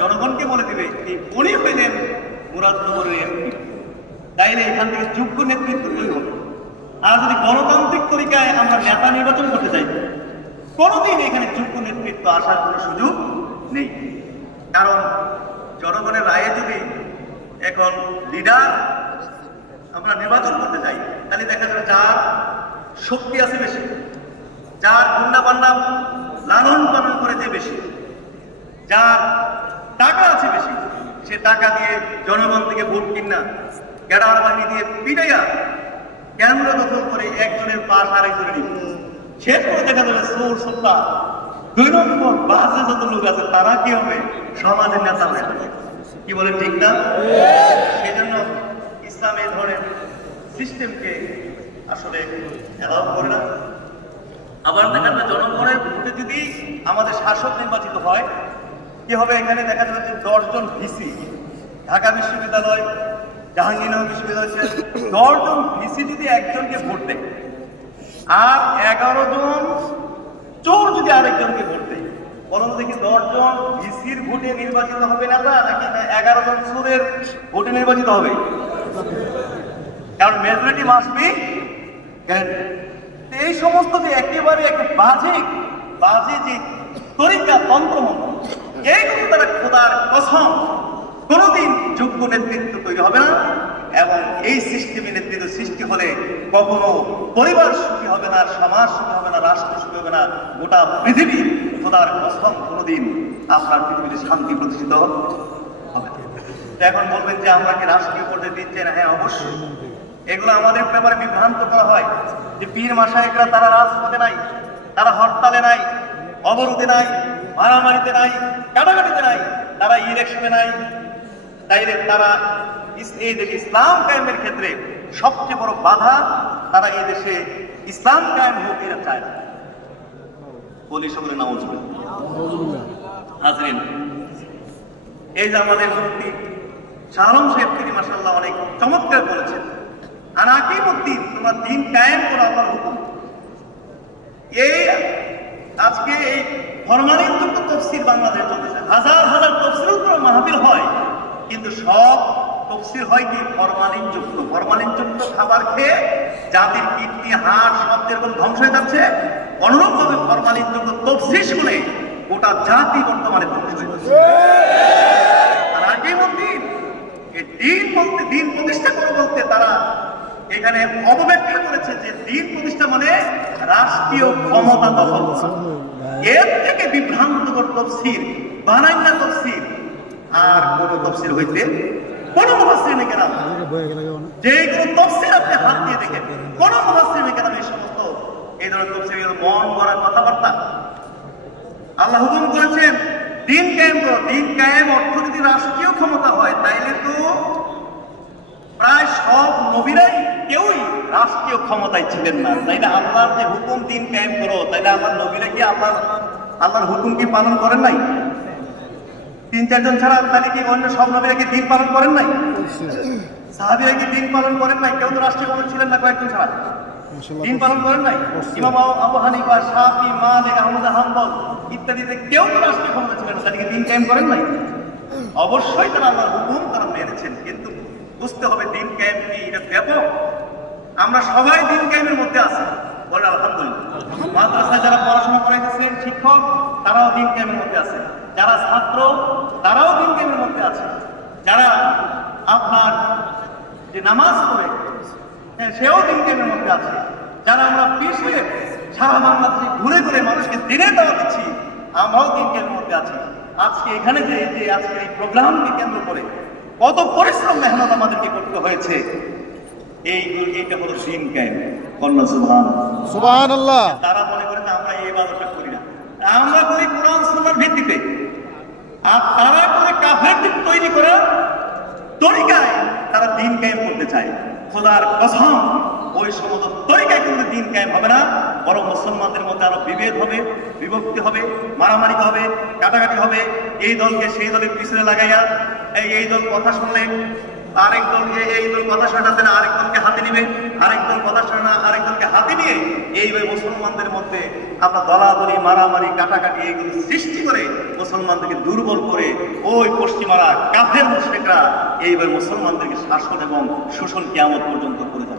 জনগণকে বলে দিবে এই উনি হইলেন মুরাদনগরের এমপি, তাইলে এখান থেকে যোগ্য নেতৃত্ব তৈরি হবে। আর যদি গণতান্ত্রিক তরিকায় আমরা নেতা নির্বাচন করতে চাই, কোনোদিন এখানে যোগ্য নেতৃত্ব আসার কোনো সুযোগ নেই। কারণ জনগণের রায়ে যদি এখন লিডার আমরা নির্বাচন করতে চাই, তাহলে দেখা যাবে যার শক্তি আছে বেশি, যার গুন্ডা পান্ডা লালন পালন করেছে বেশি, যার টাকা আছে বেশি, সে টাকা দিয়ে জনগণ থেকে ভোট কিনা গেড়ার বাহিনী দিয়ে পিটাইয়া কেন্দ্র দখল করে একজনের পাশ আরেকজনের শেষ করে দেখা যাবে চোর সত্তা 2 নম্বর বাসে যত লোক আছে তারা কি হবে সমাজের নেতা হয়ে যাবে। কি বলেন ঠিক না? সেই জন্য ইসলাম এই ধরনের সিস্টেমকে আসলে অ্যালাউ করে না। আবার দেখা যাবে জনগণের ভোটে যদি আমাদের শাসক নির্বাচিত হয়, কি হবে? এখানে দেখা যাবে যে 10 জন ভিসি, ঢাকা বিশ্ববিদ্যালয়, জাহাঙ্গীরনগর বিশ্ববিদ্যালয় 10 জন ভিসি যদি একজনকে ভোট দেয়, আর 11 জন চোর যদি আরেকজনকে ভোট দেয়, বলুন দেখি 10 জন ভিসির ভোটে নির্বাচিত হবে নেতা নাকি 11 জন চোরের ভোটে নির্বাচিত হবে? কারণ মেজরিটি মাস্ট বি। এই সমস্ত যে একেবারে একটা বাজে যে তরিকা তন্ত্রমন্ত্র, এইগুলো তারা খোদার কসম কোনোদিন যোগ্য নেতৃত্ব তৈরি হবে না। এবং এই সিস্টেমে নেতৃত্ব সৃষ্টি হলে কখনো পরিবার সুখী হবে না, সমাজ সুখী হবে না, রাষ্ট্র সুখী হবে না, গোটা পৃথিবী খোদার কসম কোনোদিন আপনার পৃথিবীতে শান্তি প্রতিষ্ঠিত হবে না। এখন বলবেন যে আমরা কি রাষ্ট্রীয় পর্যায়ে দিচ্ছি না? হ্যাঁ, অবশ্যই। এগুলো আমাদের ব্যাপারে বিভ্রান্ত করা হয় যে পীর মাশায়েখরা তারা রাজপথে নাই, তারা হরতালে নাই, অবরোধে নাই, মারামারিতে নাই, কাটাকাটিতে নাই, তারা ইলেকশনে নাই, তাইলে তারা এই দেশে ইসলাম কায়েমের ক্ষেত্রে সবচেয়ে বড় বাধা। তারা এই দেশে ইসলাম কায়েম হোক এরা চায় না। বলি সকলে নাউজুবিল্লাহ। হাজরিন, এই যে আমাদের মুফতি শাহ আলম সাহেব, তিনি মাশাআল্লাহ অনেক চমৎকার বলেছেন, আনাকিমুদ্দিন, তোমরা দিন কায়েম করো আল্লাহর হুকুম। এই আজকে এই ফরমালিনযুক্ত তাফসীর বাংলাদেশে চলতেছে, হাজার হাজার তাফসীরের উপর মাহফিল হয়, কিন্তু সব তাফসীর হয় কি ফরমালিনযুক্ত। ফরমালিনযুক্ত খাবার খেয়ে জাতির কীর্তি, হাড় সব যেরকম ধ্বংস হয়ে যাচ্ছে, অনুরূপভাবে ফরমালিনযুক্ত তাফসীর শুনে গোটা জাতি বর্তমানে ধ্বংস হয়ে যাচ্ছে। আর আনাকিমুদ্দিন, এই দিন বলতে, দিন প্রতিষ্ঠা করো বলতে তারা এখানে অবব্যাখ্যা করেছে যে দিন প্রতিষ্ঠা মানে রাষ্ট্রীয় ক্ষমতা দখল। এর থেকে বিভ্রান্তকর তাফসীর, বানাইনা তাফসীর আর কোন তাফসীর হইতে কোন মুফাসসিরিনে কেরাম, যে কোন তাফসীর আপনি হাত দিয়ে দেখেন, কোন মুফাসসিরিনে কেরাম এই সমস্ত এই ধরনের তাফসীরের মন গড়া কথাবার্তা। আল্লাহ হুকুম করেছেন দিন কায়েম করো। দিন কায়েম অর্থ যদি রাষ্ট্রীয় ক্ষমতা হয়, তাইলে তো প্রায় সব নবীরাই কেউই রাষ্ট্রীয় ক্ষমতায় ছিলেন না। তাইলে আল্লাহর যে হুকুম দিন কায়েম করো, তাইলে আমার নবীরা কি আল্লাহর হুকুম কি পালন করেন নাই? 3-4 জন ছাড়া তাহলে কি অন্য সব নবীরা কি দিন পালন করেন নাই? সাহাবীরা কি দিন পালন করেন নাই? কেউ তো রাষ্ট্রীয় ক্ষমতা ছিলেন না, কয়েকজন ছাড়া দিন পালন করেন নাই। ইমাম আবু হানিফা, শাফি, মালিক, আহমদ হাম্বল ইত্যাদিতে কেউ তো রাষ্ট্রীয় ক্ষমতা ছিলেন না, তাদেরকে দিন কায়েম করেন নাই? অবশ্যই তারা আল্লাহর হুকুম তারা মেনেছেন, কিন্তু বুঝতে হবে দিন কায়েম কি এটা ব্যাপক। আমরা সবাই দিন কায়েমের মধ্যে আছি, বলেন আলহামদুলিল্লাহ। মাদ্রাসায় যারা পড়াশোনা করাইতেছেন শিক্ষক, তারাও দিন কায়েমের মধ্যে আছে, যারা ছাত্র তারাও দিন কায়েমের মধ্যে আছে, যারা আপনার যে নামাজ পড়ে সেও দিন কায়েমের মধ্যে আছে, যারা আমরা পিছিয়ে সারা বাংলাদেশে ঘুরে ঘুরে মানুষকে দিনের দাওয়াত দিচ্ছি, আমরাও দিন কায়েমের মধ্যে আছি। আজকে এখানে যে আজকে এই প্রোগ্রামকে কেন্দ্র করে কত পরিশ্রম মেহনত আমাদেরকে করতে হয়েছে, এইটা হলো দিন কায়েম। সুবহানাল্লাহ। তারা মনে করে যে আমরা এই ইবাদতটা করি না, আমরা করি কোরআন সুন্নাহর ভিত্তিতে, আর তারা করে কাফেরদের তৈরি করে তরিকায় তারা দিন কায়েম করতে চায়। খোদার কসম, ওই সমস্ত তরিকায় কিন্তু দিন কায়েম হবে না, বরং মুসলমানদের মধ্যে আরো বিভেদ হবে, বিভক্তি হবে, মারামারি হবে, কাটাকাটি হবে। এই দলকে সেই দলের পিছনে লাগাইয়া এই দল কথা শুনলে আরেক দল এই দল কথা শোনাতে না আরেক দলকে হাতে নিবে, আরেক দল কথা শোনা না আরেক দলকে হাতে নিয়ে এইভাবে মুসলমানদের মধ্যে আপনার দলাদলি মারামারি কাটাকাটি এইগুলো সৃষ্টি করে মুসলমানদেরকে দুর্বল করে ওই পশ্চিমারা কাফের মুশরিকরা এইভাবে মুসলমানদেরকে শাসন এবং শোষণ কিয়ামত পর্যন্ত করে